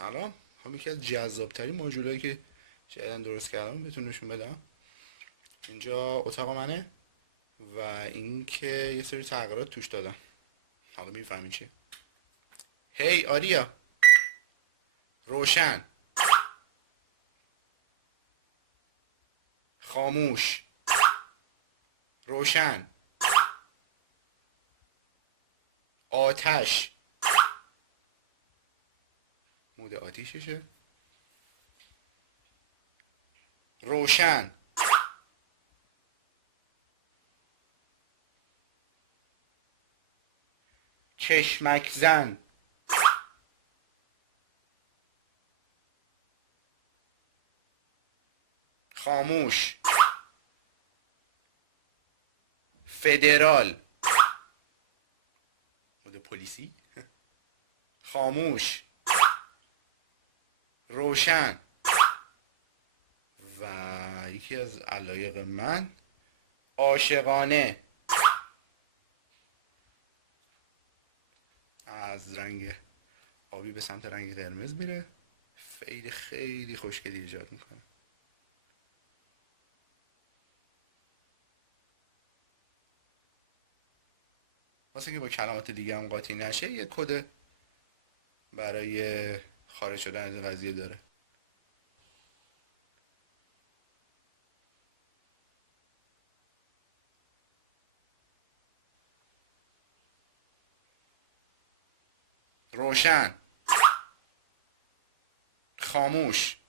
سلام. هم یکی از جذابترین ماژولایی که جدیداً درست کردم بهتون نشون بدم. اینجا اتاق منه و اینکه یه سری تغییرات توش دادم. حالا میفهمین چیه. هی آریا، روشن، خاموش، روشن، آتش، مود آتیششه، روشن، چشمک زن، خاموش، فدرال، مود پلیسی، خاموش، روشن و یکی از علایق من عاشقانه. از رنگ آبی به سمت رنگ قرمز میره، خیلی خیلی خوشگلی ایجاد میکنه. واسه که با کلمات دیگه هم قاطی نشه یه کد برای خارج شدن از قضیه داره. روشن، خاموش،